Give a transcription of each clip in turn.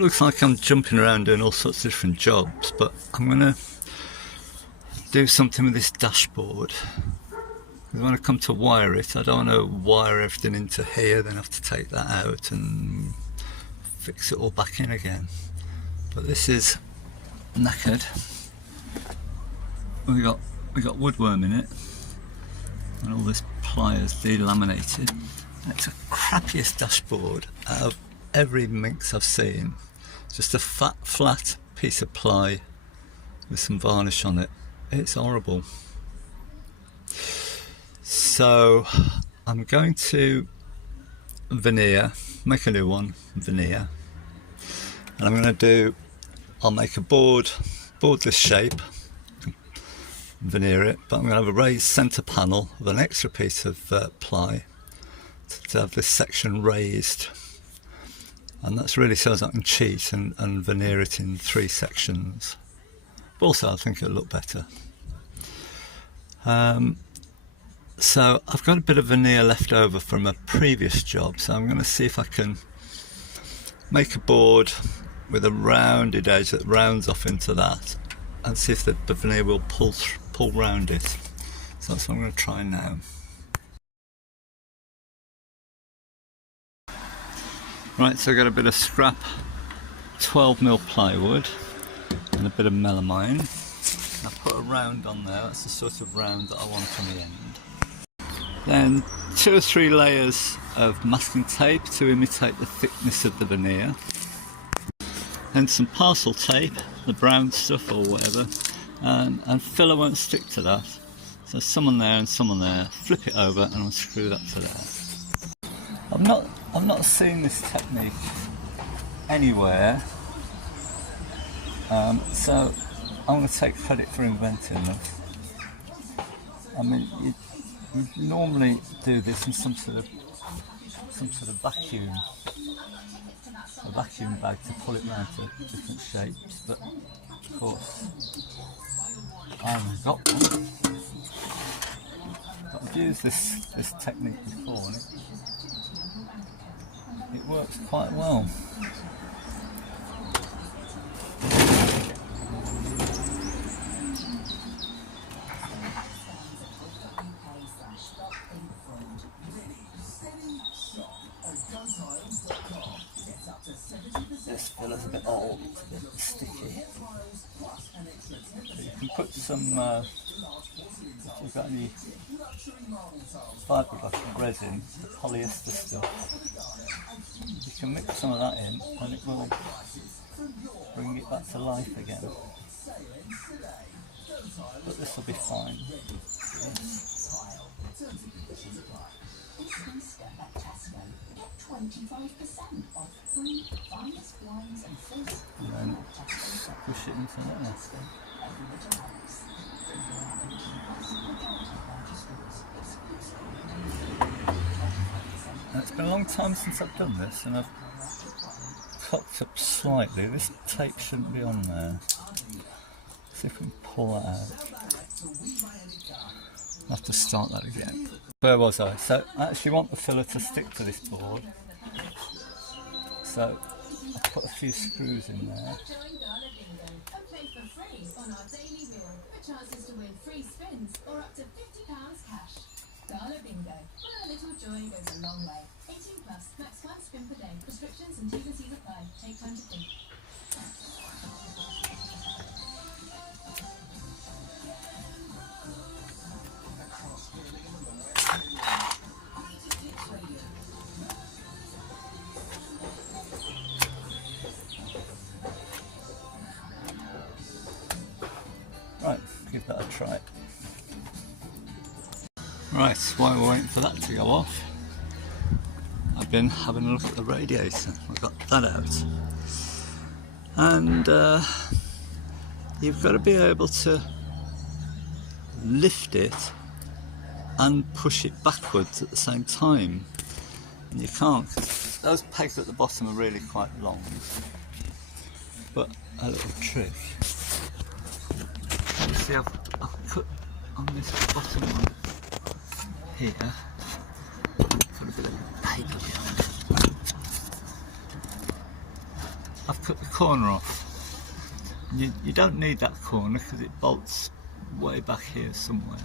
it looks like I'm jumping around doing all sorts of different jobs, but I'm going to do something with this dashboard. When I come to wire it, I don't want to wire everything into here, then have to take that out and fix it all back in again. But this is knackered. We got woodworm in it, and all this pliers delaminated. It's the crappiest dashboard out of every Minx I've seen. Just a flat piece of ply with some varnish on it. It's horrible. So I'm going to veneer, make a new one, veneer, and I'm going to I'll make a board this shape, veneer it, but I'm going to have a raised centre panel with an extra piece of ply to have this section raised, and that's really so as I can cheat and veneer it in 3 sections, but also I think it'll look better. So I've got a bit of veneer left over from a previous job, so I'm going to see if I can make a board with a rounded edge that rounds off into that, and see if the veneer will pull round it. So that's what I'm going to try now. Right, so I've got a bit of scrap 12mm plywood and a bit of melamine. I've put a round on there, that's the sort of round that I want on the end. Then 2 or 3 layers of masking tape to imitate the thickness of the veneer. Then some parcel tape, the brown stuff or whatever, and filler won't stick to that. So some on there and some on there, flip it over and I'll screw that to there. I've not seen this technique anywhere, so I'm going to take credit for inventing this. I mean, you normally do this in some sort of vacuum bag to pull it round to different shapes, but of course I haven't got one. But I've used this technique before and it works quite well. This filler's a bit old, it's a bit sticky. But you can put some, if you've got any fiberglass resin, the polyester stuff, you can mix some of that in and it will bring it back to life again. But this will be fine. And then push it into there. Now, it's been a long time since I've done this and I've cocked up slightly. This tape shouldn't be on there. See if we can pull that out. I'll have to start that again. Where was I? So I actually want the filler to stick to this board. So I've put a few screws in there. Right, give that a try. Right, while we're waiting for that to go off, I've been having a look at the radiator. I've got that out. And you've got to be able to lift it and push it backwards at the same time. And you can't, because those pegs at the bottom are really quite long. But a little trick. You see, I've cut on this bottom one here, put a bit of paper behind it. I've cut corner off. You don't need that corner because it bolts way back here somewhere,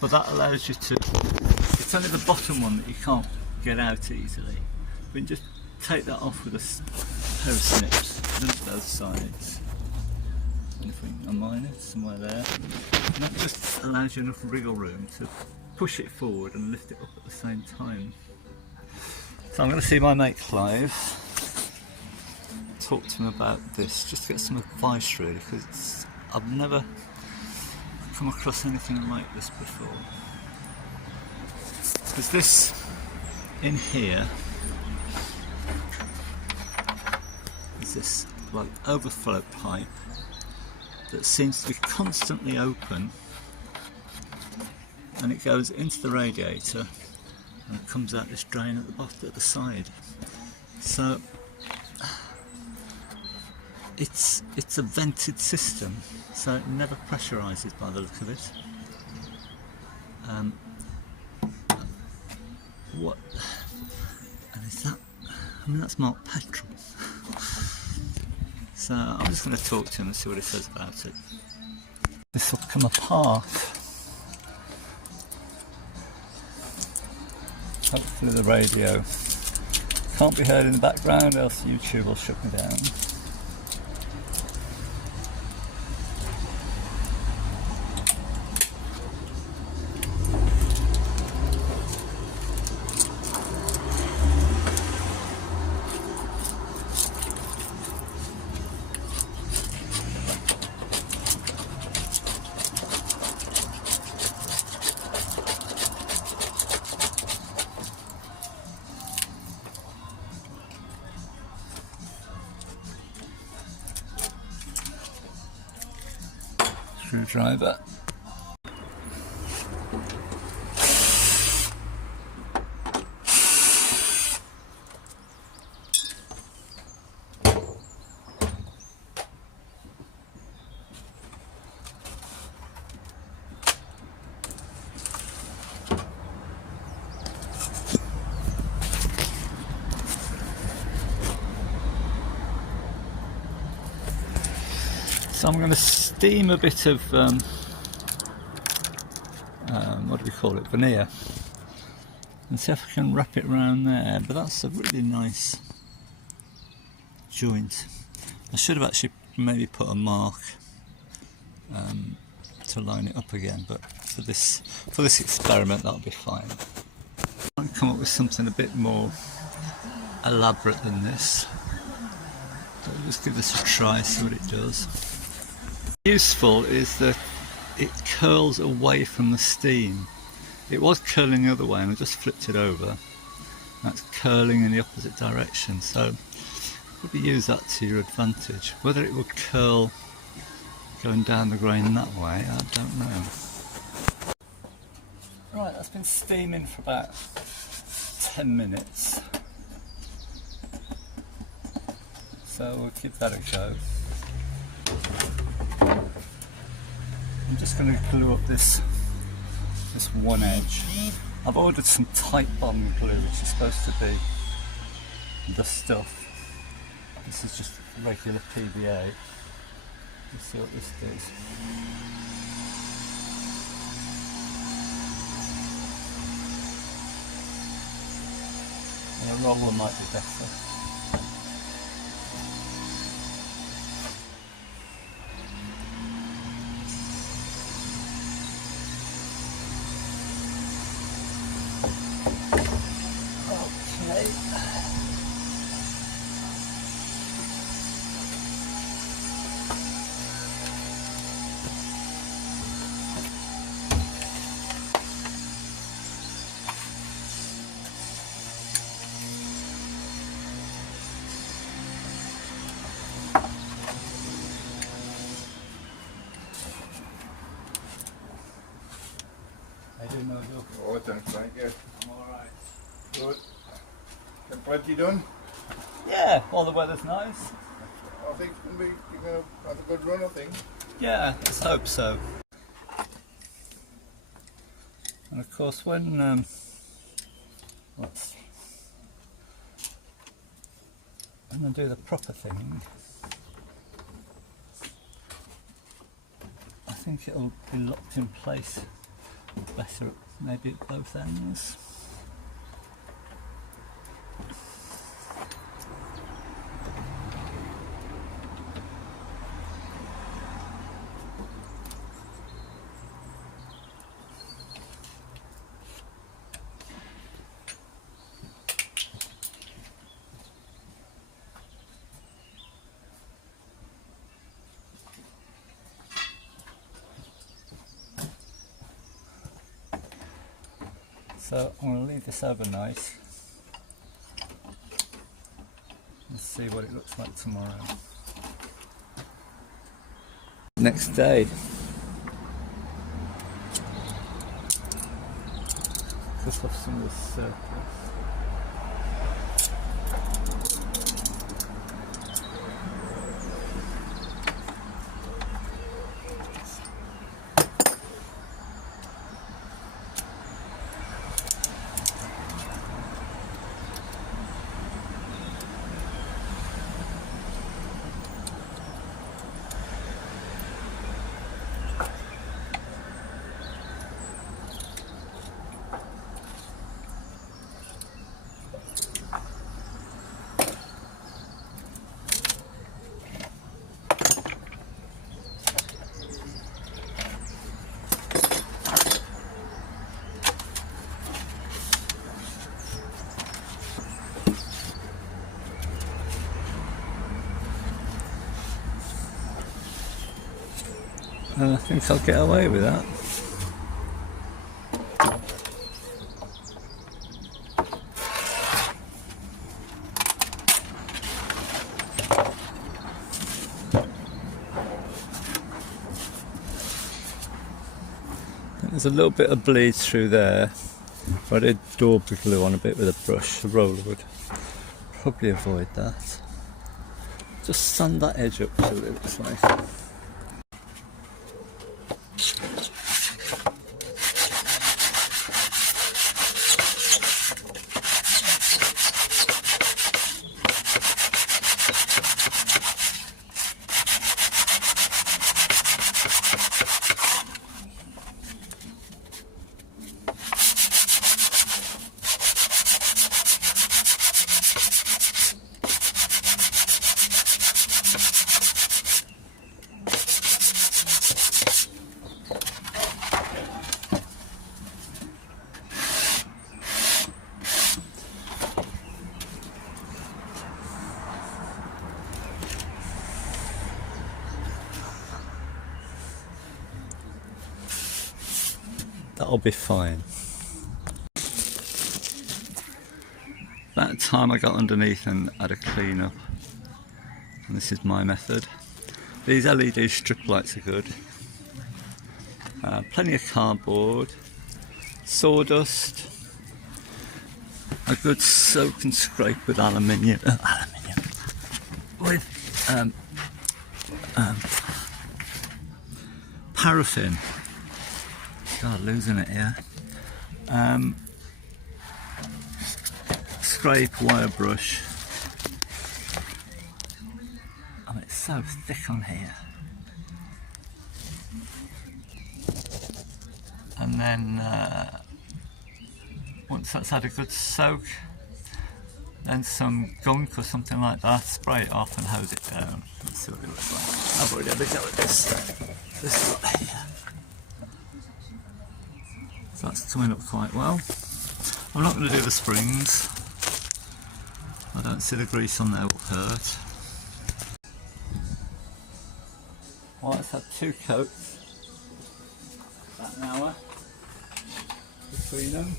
but that allows you to, it's only the bottom one that you can't get out easily, but you just take that off with a pair of snips into both sides. And if we unline it somewhere there, and that just allows you enough wriggle room to push it forward and lift it up at the same time. So I'm going to see my mate Clive, talk to him about this, just to get some advice really, because I've never come across anything like this before. Because this in here is this like overflow pipe that seems to be constantly open, and it goes into the radiator and it comes out this drain at the bottom at the side. So it's a vented system, so it never pressurizes by the look of it. What, and is that, I mean that's marked petrol. So I'm just going to talk to him and see what he says about it. This will come apart. Hopefully the radio can't be heard in the background, else YouTube will shut me down. Screwdriver. So I'm going to steam a bit of, what do we call it, veneer, and see if I can wrap it around there, but that's a really nice joint. I should have actually maybe put a mark to line it up again, but for this experiment that'll be fine. I'll come up with something a bit more elaborate than this, but I'll just give this a try, see what it does. Useful is that it curls away from the steam. It was curling the other way and I just flipped it over. That's curling in the opposite direction, so probably use that to your advantage. Whether it will curl going down the grain that way, I don't know. Right, that's been steaming for about 10 minutes. So we'll give that a go. I'm just going to glue up this one edge. I've ordered some tight bond glue, which is supposed to be the stuff. This is just regular PVA. Let's see what this does. A roller might be better. Oh, thanks, thank you. I'm alright. Good. Get plenty done? Yeah, well the weather's nice. I think it's going to be, you're going to have a good run, I think. Yeah, let's hope so. And of course when I'm going to do the proper thing, think it'll be locked in place better maybe at both ends. So I'm going to leave this overnight and see what it looks like tomorrow. Next day. Just off some of the surplus. And I think I'll get away with that. There's a little bit of bleed through there. If I did daub glue on a bit with a brush, a roller would probably avoid that. Just sand that edge up so it looks like. That'll be fine. That time I got underneath and had a clean up. And this is my method. These LED strip lights are good. Plenty of cardboard, sawdust, a good soak and scrape with aluminium, with paraffin. God, losing it here. Scrape wire brush. Oh, it's so thick on here. And then once that's had a good soak, then some gunk or something like that, spray it off and hose it down. Let's see what it looks like. I've already had a go at this lot here. So that's coming up quite well. I'm not going to do the springs. I don't see the grease on there will hurt. Well, let's have 2 coats. About an hour between them.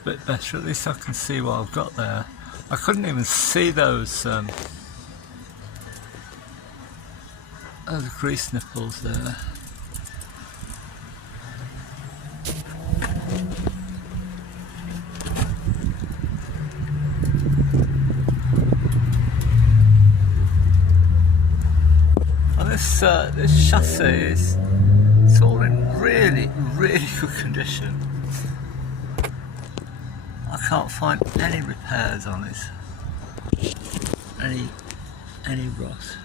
a bit better. At least I can see what I've got there. I couldn't even see those grease nipples there. And this chassis it's all in really good condition. I can't find any repairs on it, any rot.